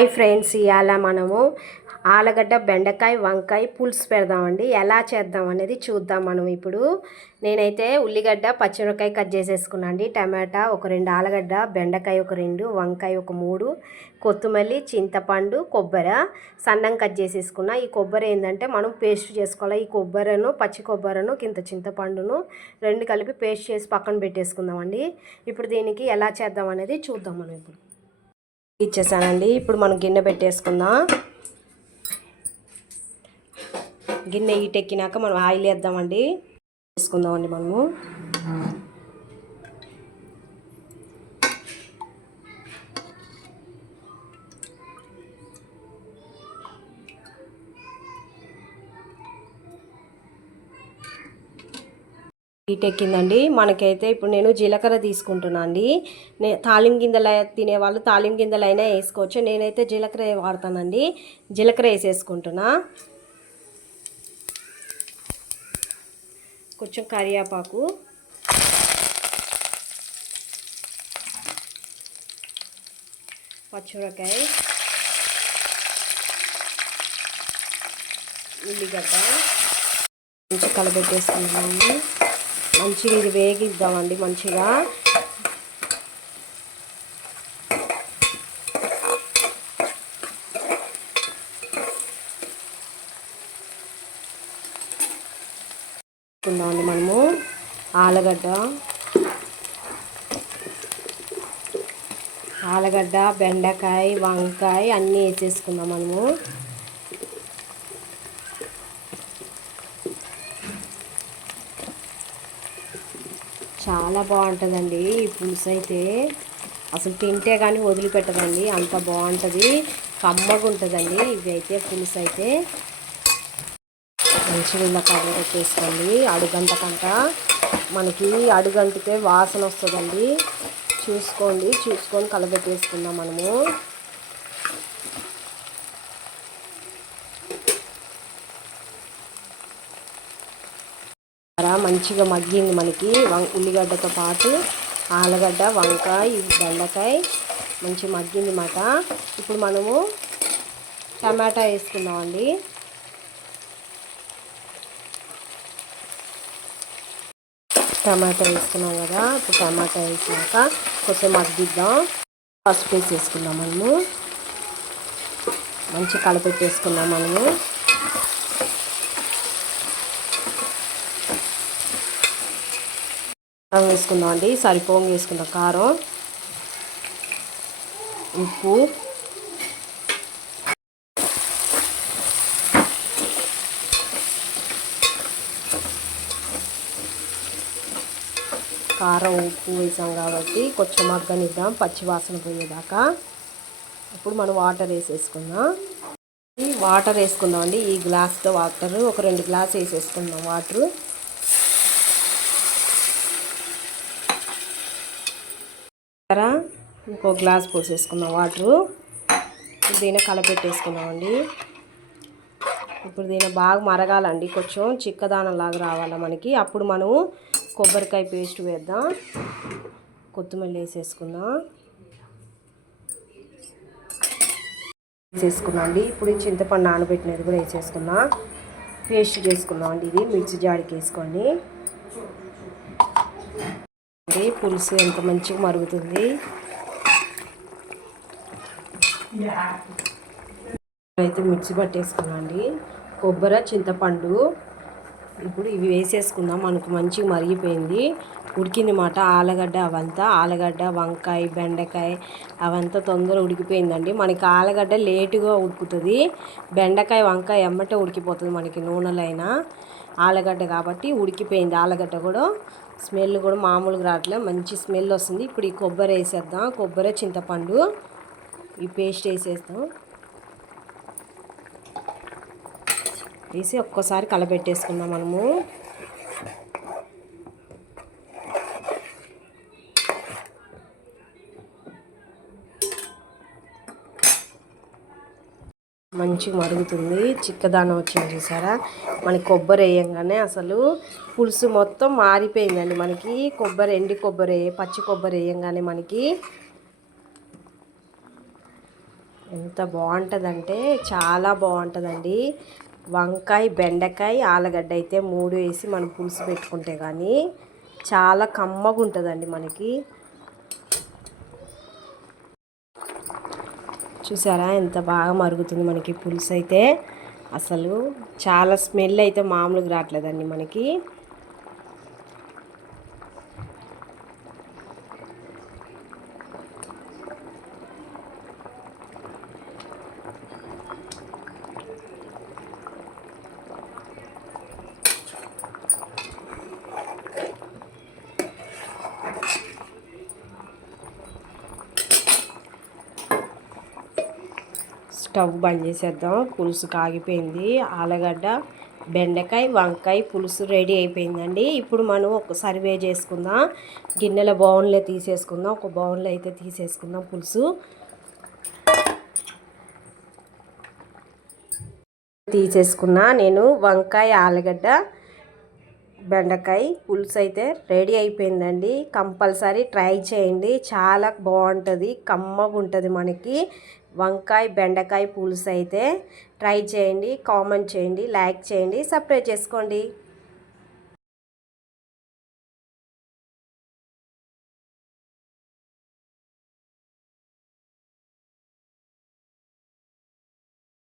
Hi friends ఇవాళ మనము ఆలుగడ్డ బెండకాయ వంకాయ పులుసు పెడదామండి. ఎలా చేద్దాం అనేది చూద్దాం మనం ఇప్పుడు. నేనైతే ఉల్లిగడ్డ పచ్చిమిరపకాయ కట్ చేసేసుకున్నా అండి. టమాటా ఒక రెండు ఆలుగడ్డ బెండకాయ ఒక రెండు వంకాయ ఒక మూడు కొత్తిమల్లి చింతపండు కొబ్బరి సన్నం కట్ చేసేసుకున్నా. ఈ కొబ్బరి ఏంటంటే మనం పేస్ట్ చేసుకోవాలి? ఈ కొబ్బరిను పచ్చి కొబ్బరిను కింద చింతపండును రెండు కలిపి పేస్ట్ చేసి పక్కన పెట్టేసుకుందామండి. ఇప్పుడు దీనికి ఎలా చేద్దాం అనేది చూద్దాం మనం ఇప్పుడు. ఇచ్చేసానండి. ఇప్పుడు మనం గిన్నె పెట్టేసుకుందాం. గిన్నె ఈటెక్కినాక మనం ఆయిల్ వేద్దామండి. వేసుకుందామండి మనము. హీట్ ఎక్కిందండి. మనకైతే ఇప్పుడు నేను జీలకర్ర తీసుకుంటున్నా అండి. నే తాలిం గింజలు తినేవాళ్ళు తాలిం గింజలు అయినా వేసుకోవచ్చు. నేనైతే జీలకర్ర వాడతానండి. జీలకర్ర వేసేసుకుంటున్నా. కొంచెం కరివేపాకు. పచ్చిమిరకాయ ఉల్లిగడ్డ. మంచిగా కలబెట్టేసుకున్నాము మంచిగా ఇది వేగిద్దామండి మంచిగా. వేసుకుందామండి మనము ఆలుగడ్డ. ఆలుగడ్డ బెండకాయ వంకాయ అన్నీ వేసేసుకుందాం మనము. చాలా బాగుంటుందండి ఈ పులుసు అయితే. అసలు తింటే కానీ వదిలిపెట్టదండి అంత బాగుంటుంది. కమ్మగా ఉంటుందండి ఇవి అయితే పులుసు అయితే. మంచిగా కవర్ వచ్చేసుకోండి అడుగంట కంట మనకి అడుగంటితే వాసన వస్తుందండి. చూసుకోండి చూసుకొని కలబెట్టేసుకుందాం మనము. మంచిగా మగ్గింది మనకి. వం ఉల్లిగడ్డతో పాటు ఆలుగడ్డ వంకాయ బెండకాయ మంచి మగ్గింది మాట. ఇప్పుడు మనము టమాటా వేసుకుందామండి. టమాటా వేసుకున్నాం కదా ఇప్పుడు టమాటా వేసినాక కొంచెం మగ్గిద్దాం. పసుపు వేసి వేసుకుందాం మనము. మంచి కలపెట్టేసుకుందాం మనము. వేసుకుందాం అండి. సరిపోంగా వేసుకుందాం. కారం ఉప్పు. కారం ఉప్పు వేసాం కాబట్టి కొంచెం మగ్గనిద్దాం. పచ్చి వాసన పోయేదాకా. ఇప్పుడు మనం వాటర్ వేసేసుకుందాం. వాటర్ వేసుకుందాం అండి. ఈ గ్లాస్తో వాటర్ ఒక రెండు గ్లాస్ వేసేసుకుందాం వాటర్. ఇంకో గ్లాస్ పోసేసుకుందాం వాటరు. దీని కలపెట్టేసుకున్నామండి. ఇప్పుడు దీని బాగా మరగాలండి. కొంచెం చిక్కదానం లాగా రావాలా మనకి. అప్పుడు మనము కొబ్బరికాయ పేస్ట్ వేద్దాం. కొత్తిమీర వేసేసుకుందాం. వేసేసుకున్నాం అండి ఇప్పుడు చింతపండు నానబెట్టినది కూడా వేసేసుకుందాం పేస్ట్ చేసుకుందాం అండి ఇది మిర్చి జాడికి వేసుకోండి పులుసు ఎంత మంచిగా మరుగుతుంది. అయితే మిర్చి పట్టేసుకున్నాండి. కొబ్బరి చింతపండు ఇప్పుడు ఇవి వేసేసుకుందాం. మనకు మంచిగా మరిగిపోయింది. ఉడికింది మాట ఆలుగడ్డ అవంతా. ఆలుగడ్డ వంకాయ బెండకాయ అవంతా తొందరగా ఉడికిపోయిందండి. మనకి ఆలుగడ్డ లేటుగా ఉడుకుతుంది. బెండకాయ వంకాయ ఎమ్మటే ఉడికిపోతుంది మనకి నూనెలైనా. ఆలగడ్డ ఆలుగడ్డ కాబట్టి ఉడికిపోయింది. ఆలుగడ్డ కూడా స్మెల్ కూడా మామూలుగా రావట్లేదు మంచి స్మెల్ వస్తుంది. ఇప్పుడు ఈ కొబ్బరి వేసేద్దాం. కొబ్బరి చింతపండు ఈ పేస్ట్ వేసేస్తాం. వేసి ఒక్కసారి కలబెట్టేసుకుందాం మనము. మంచిగా మరుగుతుంది. చిక్కదానం వచ్చింది చూసారా? మనకి కొబ్బరి వేయంగానే అసలు పులుసు మొత్తం మారిపోయిందండి మనకి. కొబ్బరి ఎండి కొబ్బరి పచ్చి కొబ్బరి వేయంగానే మనకి ఎంత బాగుంటుందంటే చాలా బాగుంటుందండి. వంకాయ బెండకాయ ఆలుగడ్డ అయితే మూడు వేసి మనం పులుసు పెట్టుకుంటే కానీ చాలా కమ్మగా ఉంటుందండి మనకి. చూసారా ఎంత బాగా మరుగుతుంది మనకి పులుసు అయితే అసలు చాలా స్మెల్ అయితే మామూలుగా రావట్లేదండి మనకి. స్టవ్ బంద్ చేసేద్దాం. పులుసు కాగిపోయింది. ఆలుగడ్డ బెండకాయ వంకాయ పులుసు రెడీ అయిపోయిందండి. ఇప్పుడు మనం ఒక సర్వే చేసుకుందాం. గిన్నెల బౌన్లో తీసేసుకుందాం. ఒక బౌన్లో అయితే తీసేసుకుందాం పులుసు. తీసేసుకున్నా నేను వంకాయ ఆలుగడ్డ బెండకాయ పులుసు అయితే రెడీ అయిపోయిందండి. కంపల్సరీ ట్రై చేయండి. చాలా బాగుంటుంది. కమ్మగా ఉంటుంది మనకి. వంకాయ బెండకాయ పులుసు అయితే ట్రై చేయండి కామెంట్ చేయండి లైక్ చేయండి సబ్స్క్రైబ్ చేసుకోండి.